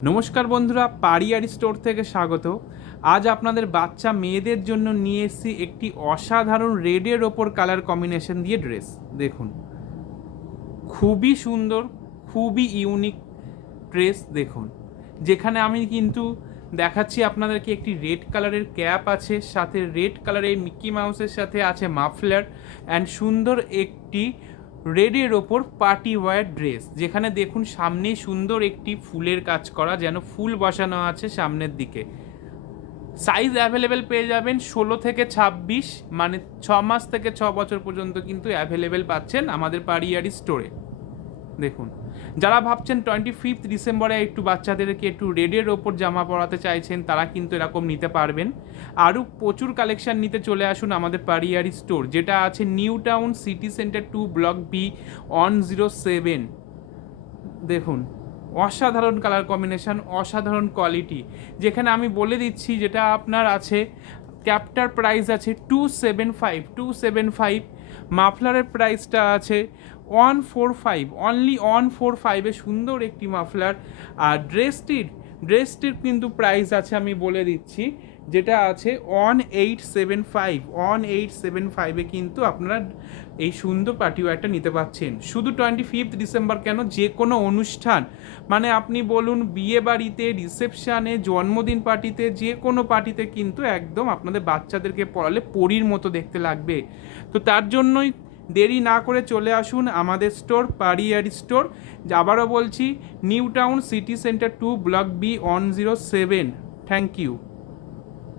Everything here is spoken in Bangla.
নমস্কার বন্ধুরা, পারিয়ারি স্টোর থেকে স্বাগত। আজ আপনাদের বাচ্চা মেয়েদের জন্য নিয়ে এসেছি একটি অসাধারণ রেডের ওপর কালার কম্বিনেশন দিয়ে ড্রেস। দেখুন, খুবই সুন্দর, খুবই ইউনিক ড্রেস। দেখুন, যেখানে আমি কিন্তু দেখাচ্ছি আপনাদেরকে একটি রেড কালারের ক্যাপ আছে, সাথে রেড কালারের মিকি মাউসের সাথে আছে মাফলার অ্যান্ড সুন্দর একটি রেডের ওপর পার্টি ওয়্যার ড্রেস, যেখানে দেখুন সামনে সুন্দর একটি ফুলের কাজ করা, যেন ফুল বসানো আছে সামনের দিকে। সাইজ অ্যাভেলেবেল পেয়ে যাবেন 16 থেকে 26, মানে 6 মাস থেকে 6 বছর পর্যন্ত কিন্তু অ্যাভেলেবেল পাচ্ছেন আমাদের পারিয়ারি স্টোরে। দেখুন, যারা ভাবছেন 25 ডিসেম্বরে একটু বাচ্চাদেরকে একটু রেডের ওপর জামা পরাতে চাইছেন, তারা কিন্তু এরকম নিতে পারবেন। আরও প্রচুর কালেকশন নিতে চলে আসুন আমাদের পারিয়ারি স্টোর, যেটা আছে New Town City Centre 2 block B 107। দেখুন, অসাধারণ কালার কম্বিনেশন, অসাধারণ কোয়ালিটি, যেখানে আমি বলে দিচ্ছি যেটা আপনার আছে ক্যাপটার প্রাইস আছে 275, মাফলারের প্রাইসটা আছে 145, অনলি 145-এ সুন্দর একটি মাফলার। আর ড্রেসটির কিন্তু প্রাইস আছে, আমি বলে দিচ্ছি, যেটা আছে 1875, কিন্তু আপনারা এই সুন্দর পার্টি ওয়্যারটা নিতে পারছেন। শুধু 25 ডিসেম্বর কেন, যে কোনো অনুষ্ঠান, মানে আপনি বলুন বিয়ে বাড়িতে, রিসেপশানে, জন্মদিন পার্টিতে, যে কোনো পার্টিতে কিন্তু একদম আপনাদের বাচ্চাদেরকে পরালে পরীর মতো দেখতে লাগবে। তো তার জন্যই দেরি না করে চলে আসুন আমাদের স্টোর, পারিয়ারি স্টোর। আবারও বলছি, New Town City Centre 2 block B 107। Thank you.